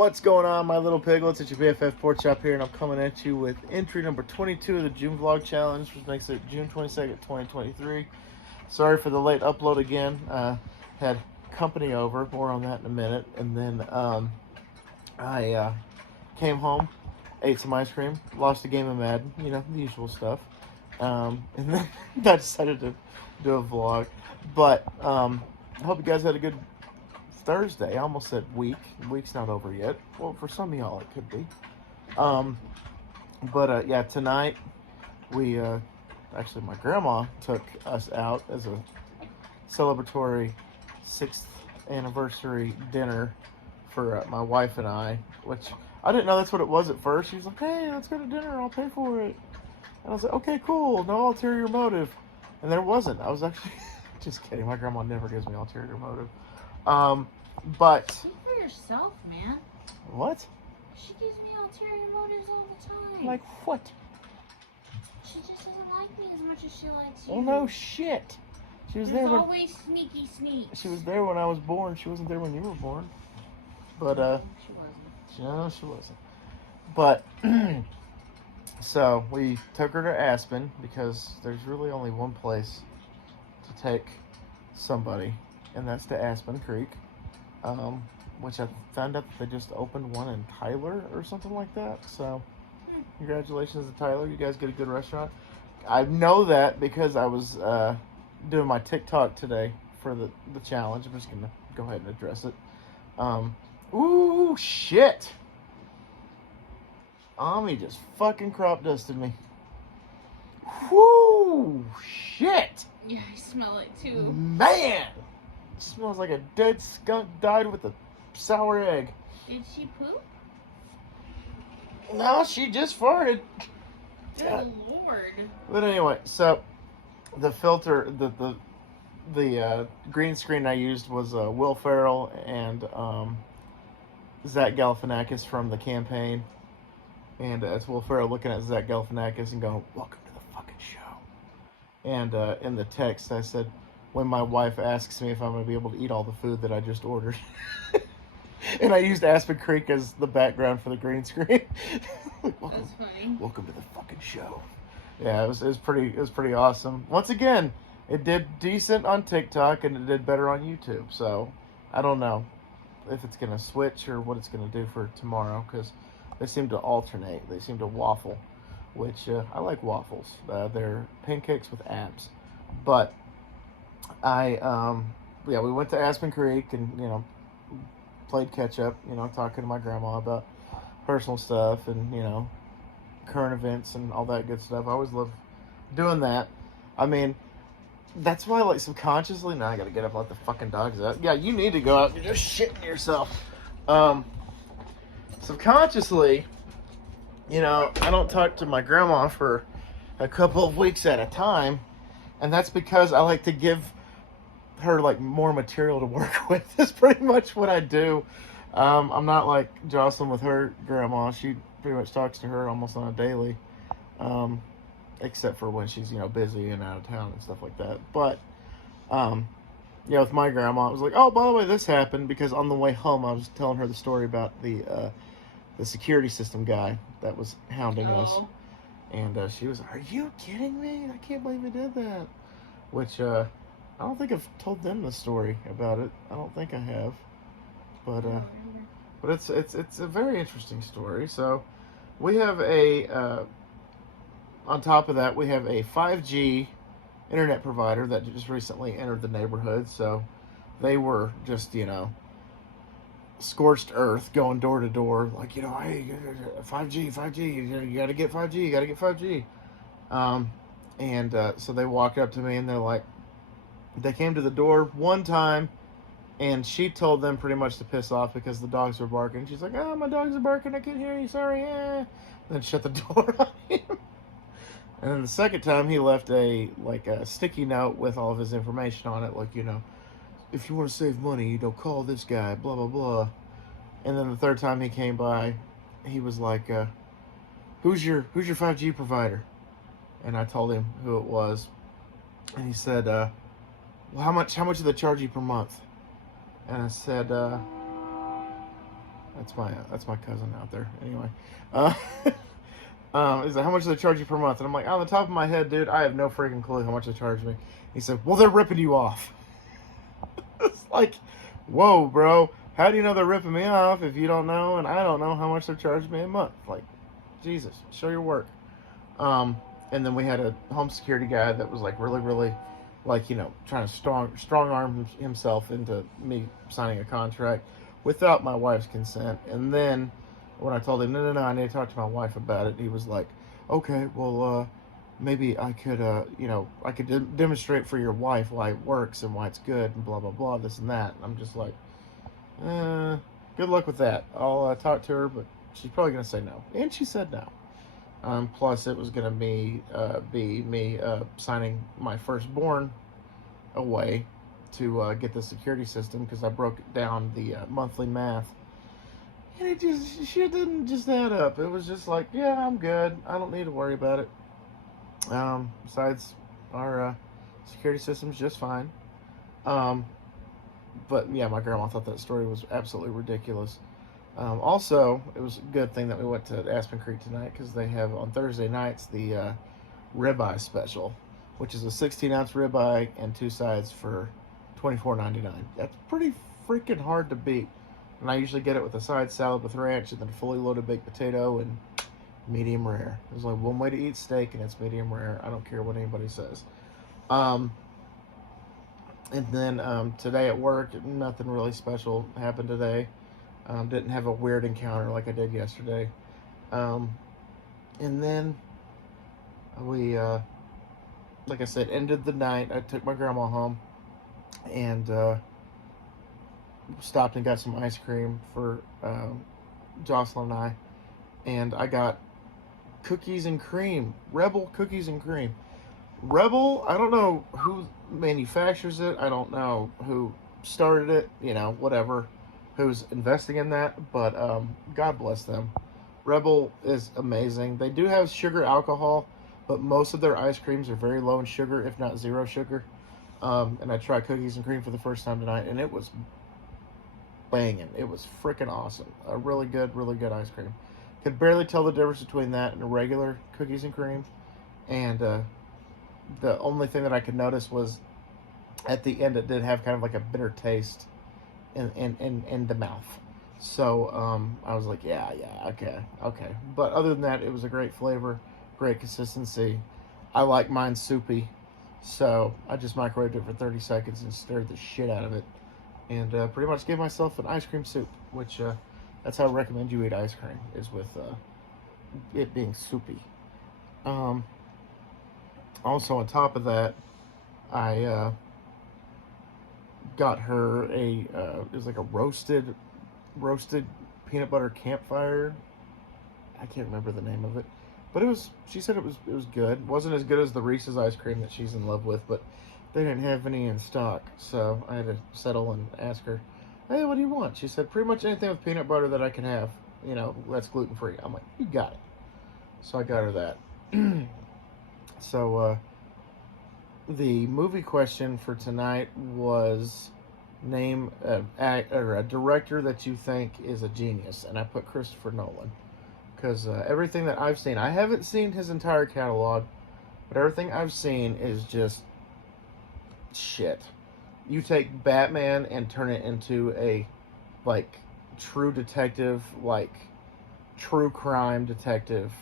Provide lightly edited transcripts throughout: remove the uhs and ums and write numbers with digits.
What's going on, my little piglets? It's your BFF Pork Chop here, and I'm coming at you with entry number 22 of the June Vlog Challenge, which makes it June 22nd, 2023. Sorry for the late upload again. Had company over, more on that in a minute. And then I came home, ate some ice cream, lost a game of Madden, you know, the usual stuff. And then I decided to do a vlog. But I hope you guys had a good Thursday. I almost said week. Week's not over yet. Well, for some of y'all it could be. Yeah, tonight we actually my grandma took us out as a celebratory 6th anniversary dinner for my wife and I, which I didn't know that's what it was at first. She was like, "Hey, let's go to dinner. I'll pay for it." And I was like, "Okay, cool. No ulterior motive." And there wasn't. I was actually just kidding. My grandma never gives me ulterior motive. But speak for yourself, man. What? She gives me ulterior motives all the time. Like what? She just doesn't like me as much as she likes you. Well, no shit. She was there when always sneaky sneaks. she was there when I was born. She wasn't there when you were born. But she wasn't. no, she wasn't. But so we took her to Aspen because there's really only one place to take somebody, and that's to Aspen Creek. Which I found out that they just opened one in Tyler or something like that. So, congratulations to Tyler. You guys get a good restaurant. I know that because I was doing my TikTok today for the challenge. I'm just going to go ahead and address it. Ooh, shit. Ami just fucking crop dusted me. Whoo, shit. Yeah, I smell it too. Man. It smells like a dead skunk died with a sour egg. Did she poop? No, she just farted. Good Lord. But anyway, so the filter, the green screen I used was Will Ferrell and Zach Galifianakis from The Campaign. And it's Will Ferrell looking at Zach Galifianakis and going, "Welcome to the fucking show." And in the text I said, when my wife asks me if I'm going to be able to eat all the food that I just ordered. And I used Aspen Creek as the background for the green screen. Welcome, that's funny. Welcome to the fucking show. Yeah, it was pretty awesome. Once again, it did decent on TikTok and it did better on YouTube. So I don't know if it's going to switch or what it's going to do for tomorrow, because they seem to alternate. They seem to waffle, which I like waffles. They're pancakes with abs. But we went to Aspen Creek and, you know, played catch up, you know, talking to my grandma about personal stuff and, you know, current events and all that good stuff. I always love doing that. I mean, that's why, like, subconsciously, now I gotta get up and let the fucking dogs out. Yeah, you need to go out. You're just shitting yourself. Subconsciously, you know, I don't talk to my grandma for a couple of weeks at a time, and that's because I like to give her like more material to work with. Is pretty much what I do. I'm not like Jocelyn with her grandma. She pretty much talks to her almost on a daily, except for when she's, you know, busy and out of town and stuff like that. But yeah, with my grandma, it was like, "Oh, by the way, this happened," because on the way home I was telling her the story about the security system guy that was hounding us, and she was, "Are you kidding me? I can't believe he did that." Which I don't think I've told them the story about it. I don't think I have, but it's a very interesting story. So we have on top of that, we have a 5G internet provider that just recently entered the neighborhood. So they were just, you know, scorched earth, going door to door, like, you know, "Hey, 5G, you got to get 5G, you got to get 5G." So they walked up to me and they're like, they came to the door one time, and she told them pretty much to piss off because the dogs were barking. She's like, "Oh, my dogs are barking. I can't hear you. Sorry." And then shut the door on him. And then the second time, he left a sticky note with all of his information on it, like, you know, "If you want to save money, you know, call this guy, blah, blah, blah." And then the third time he came by, he was like, who's your 5G provider?" And I told him who it was. And he said, "Well, how much do they charge you per month?" And I said, That's my cousin out there. Anyway, uh, he's like, how much do they charge you per month? And I'm like, on the top of my head, dude, I have no freaking clue how much they charge me. He said, well, they're ripping you off. It's like, whoa, bro. How do you know they're ripping me off if you don't know and I don't know how much they're charging me a month? Like, Jesus, show your work. And then we had a home security guy that was like really, really, like, you know, trying to strong arm himself into me signing a contract without my wife's consent. And then when I told him, no, I need to talk to my wife about it, he was like, okay, well, maybe I could, you know, I could demonstrate for your wife why it works and why it's good and blah, blah, blah, this and that. And I'm just like, good luck with that. I'll talk to her, but she's probably going to say no. And she said no. Plus, it was going to be me signing my firstborn away to get the security system because I broke down the monthly math. And it just, shit didn't just add up. It was just like, yeah, I'm good. I don't need to worry about it. Besides, our security system's just fine. But yeah, my grandma thought that story was absolutely ridiculous. Also, it was a good thing that we went to Aspen Creek tonight because they have on Thursday nights the ribeye special, which is a 16-ounce ribeye and 2 sides for $24.99. That's pretty freaking hard to beat. And I usually get it with a side salad with ranch and then a fully loaded baked potato and medium rare. There's only one way to eat steak, and it's medium rare. I don't care what anybody says. And then today at work, nothing really special happened today. Didn't have a weird encounter like I did yesterday. And then we, like I said, ended the night. I took my grandma home and stopped and got some ice cream for Jocelyn and I. And I got cookies and cream. Rebel cookies and cream. Rebel, I don't know who manufactures it. I don't know who started it, you know, whatever, who's investing in that, but God bless them. Rebel is amazing. They do have sugar alcohol, but most of their ice creams are very low in sugar, if not zero sugar. And I tried cookies and cream for the first time tonight, and it was banging. It was freaking awesome. A really good ice cream. Could barely tell the difference between that and a regular cookies and cream. And the only thing that I could notice was at the end it did have kind of like a bitter taste in the mouth. So I was like, yeah, okay. But other than that, it was a great flavor, great consistency. I like mine soupy, so I just microwaved it for 30 seconds and stirred the shit out of it, and pretty much gave myself an ice cream soup, which that's how I recommend you eat ice cream, is with it being soupy. Also, on top of that, I got her it was like a roasted peanut butter campfire. I can't remember the name of it, but she said it was good. It wasn't as good as the Reese's ice cream that she's in love with, but they didn't have any in stock, so I had to settle and ask her, hey, what do you want? She said, pretty much anything with peanut butter that I can have, you know, that's gluten free. I'm like, you got it. So I got her that. So the movie question for tonight was name a director that you think is a genius, and I put Christopher Nolan because everything that I've seen, I haven't seen his entire catalog, but everything I've seen is just shit. You take Batman and turn it into a like true detective, like true crime detective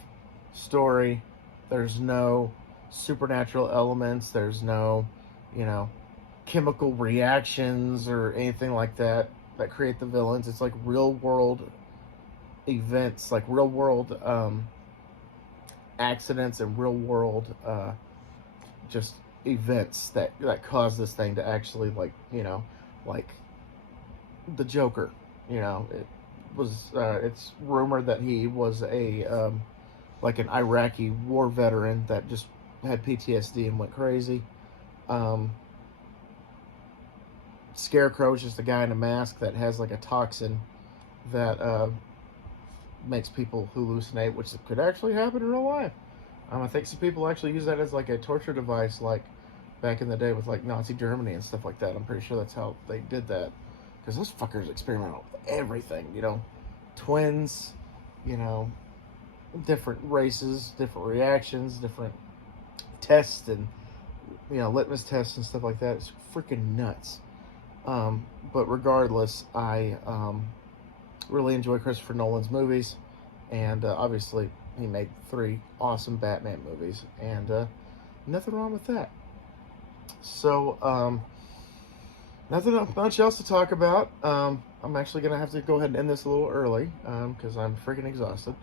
story. There's no supernatural elements. There's no, you know, chemical reactions or anything like that create the villains. It's like real world events, like real world accidents and real world just events that cause this thing to actually, like, you know, like the Joker. You know, it was it's rumored that he was a like an Iraqi war veteran that just had PTSD and went crazy. Scarecrow is just a guy in a mask that has like a toxin that makes people hallucinate, which could actually happen in real life. I think some people actually use that as like a torture device, like back in the day with like Nazi Germany and stuff like that. I'm pretty sure that's how they did that, because those fuckers experiment with everything, you know, twins, you know, different races, different reactions, different tests, and litmus tests and stuff like that. It's freaking nuts. But regardless, I really enjoy Christopher Nolan's movies, and obviously he made 3 awesome Batman movies, and nothing wrong with that. So nothing much else to talk about. I'm actually gonna have to go ahead and end this a little early because I'm freaking exhausted.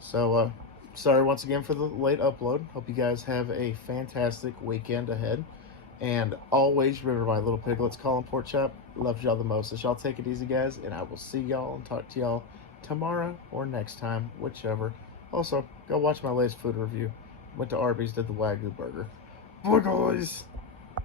So sorry once again for the late upload. Hope you guys have a fantastic weekend ahead. And always remember, my little piglets, Colin Pork Chop loves y'all the most. So y'all take it easy, guys, and I will see y'all and talk to y'all tomorrow or next time, whichever. Also, go watch my latest food review. Went to Arby's, did the Wagyu burger. Bye, guys.